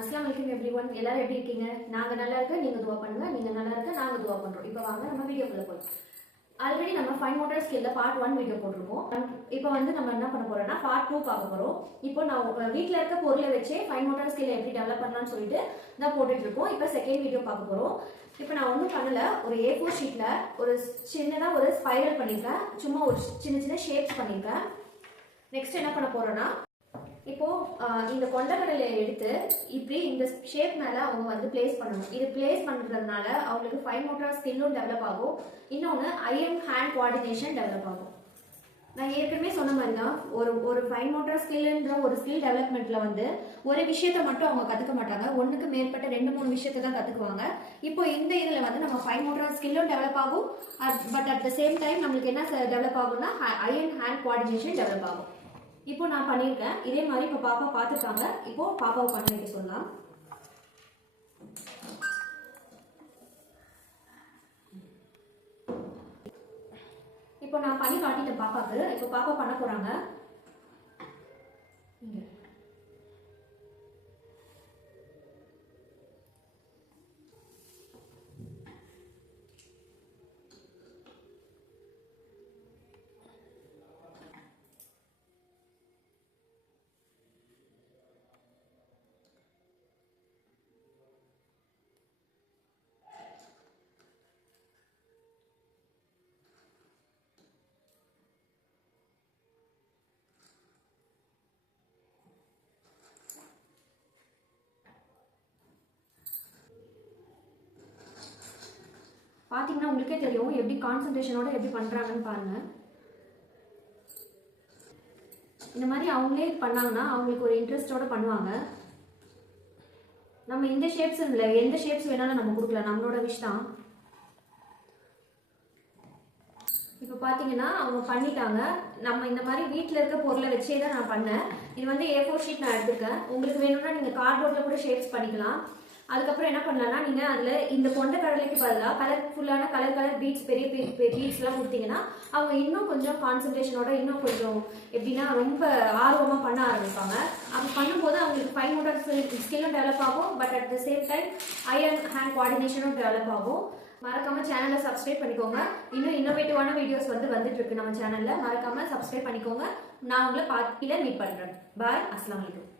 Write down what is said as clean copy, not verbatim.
அஸ்ஸலாமு அலைக்கும் எவ்ரிவன். எல்லாரும் எப்படி இருக்கீங்க? நாங்க நல்லா இருக்க, நீங்க துவா பண்ணுங்க. நீங்க நல்லா இருக்க, நாங்க துவா பண்றோம். இப்போ வாங்க நம்ம வீடியோக்குள்ள போலாம். ஆல்ரெடி நம்ம ஃபைன் மோட்டார் ஸ்கில்ல பார்ட் 1 வீடியோ போட்டிருக்கோம். இப்போ வந்து நம்ம என்ன பண்ண போறோம்னா பார்ட் 2 பார்க்க போறோம். இப்போ நான் வீட்ல இருக்க பொருளை வச்சே ஃபைன் மோட்டார் ஸ்கில்ல எப்படி டெவலப் பண்ணலாம்னு சொல்லிட்டு தான் போட்டுட்டு இருக்கோம். இப்போ செகண்ட் வீடியோ பார்க்க போறோம். இப்போ நான் ஒன்றும் பண்ணல, ஒரு A4 ஷீட்ல ஒரு சின்னதா ஒரு ஸ்பைரல் பண்ணிருக்கேன். சும்மா ஒரு சின்ன சின்ன ஷேப்ஸ் பண்ணிருக்கேன். நெக்ஸ்ட் என்ன பண்ண போறோம்னா இப்போ இந்த கொண்டக்கடலையை எடுத்து இப்படி இந்த ஷேப் மேல அவங்க வந்து பிளேஸ் பண்ணணும். இது பிளேஸ் பண்றதுனால அவங்களுக்கு ஃபைன் மோட்டார் ஸ்கில்லும் டெவலப் ஆகும், இன்னொன்று ஐ அண்ட் ஹேண்ட் கோஆர்டினேஷன் டெவலப் ஆகும். நான் ஏற்கனவே சொன்ன மாதிரி தான் ஒரு ஃபைன் மோட்டார் ஸ்கில்ன்ற ஒரு ஸ்கில் டெவலப்மெண்ட்ல வந்து ஒரு விஷயத்த மட்டும் அவங்க கத்துக்க மாட்டாங்க, ஒன்றுக்கு மேற்பட்ட 2-3 விஷயத்தை தான் கத்துக்குவாங்க. இப்போ இந்த இதுல வந்து நம்ம ஃபைன் மோட்டார் ஸ்கில்லும் டெவலப் ஆகும், but at the same time நம்மளுக்கு என்ன டெவலப் ஆகும்னா ஐ அண்ட் ஹேண்ட் கோஆர்டினேஷன் டெவலப் ஆகும். இப்போ நான் பண்ணியிருக்கேன். இதே மாதிரி இப்போ பாப்பா பார்த்துருக்காங்க. இப்போ பாப்பாவை பண்ண வைக்க சொல்லலாம். இப்போ நான் பண்ணி காட்டிட்டேன் பாப்பாக்கு. இப்போ பாப்பா பண்ண போறாங்க. பார்த்தீங்கன்னா உங்களுக்கே தெரியும் எப்படி கான்சன்ட்ரேஷனோட எப்படி பண்ணுறாங்கன்னு பாருங்கள். இந்த மாதிரி அவங்களே பண்ணாங்கன்னா அவங்களுக்கு ஒரு இன்ட்ரெஸ்டோட பண்ணுவாங்க. நம்ம இந்த ஷேப்ஸ் இல்லை, எந்த ஷேப்ஸ் வேணாலும் நம்ம கொடுக்கலாம், நம்மளோட விஷ் தான். இப்போ பார்த்தீங்கன்னா அவங்க பண்ணிட்டாங்க. நம்ம இந்த மாதிரி வீட்டில் இருக்க பொருளை வச்சே தான் நான் பண்ணேன். இது வந்து A4 ஷீட் நான் எடுத்துருக்கேன். உங்களுக்கு வேணும்னா நீங்கள் கார்ட்போர்டில் கூட ஷேப்ஸ் பண்ணிக்கலாம். அதுக்கப்புறம் என்ன பண்ணலாம்னா நீங்கள் அதில் இந்த கொண்ட கடலைக்கு பதிலாக கலர்ஃபுல்லான கலர் பீட்ஸ், பெரிய பீட்ஸ்லாம் கொடுத்தீங்கன்னா அவங்க இன்னும் கொஞ்சம் கான்சன்ட்ரேஷனோட இன்னும் கொஞ்சம் எப்படின்னா ரொம்ப ஆர்வமாக பண்ண ஆரம்பிப்பாங்க. அப்படி பண்ணும்போது அவங்களுக்கு ஃபைன் மோட்டார் ஸ்கில்லும் டெவலப் ஆகும், but at the same time eye and hand கோஆர்டினேஷனும் டெவலப் ஆகும். மறக்காம சேனலை சப்ஸ்கிரைப் பண்ணிக்கோங்க. இன்னும் இன்னோவேட்டிவான வீடியோஸ் வந்துட்டு இருக்கு நம்ம சேனல்ல. மறக்காம சப்ஸ்கிரைப் பண்ணிக்கோங்க. நான் உங்களை பார்ட்டில மீட் பண்றேன். பாய். அஸ்ஸலாமு அலைக்கும்.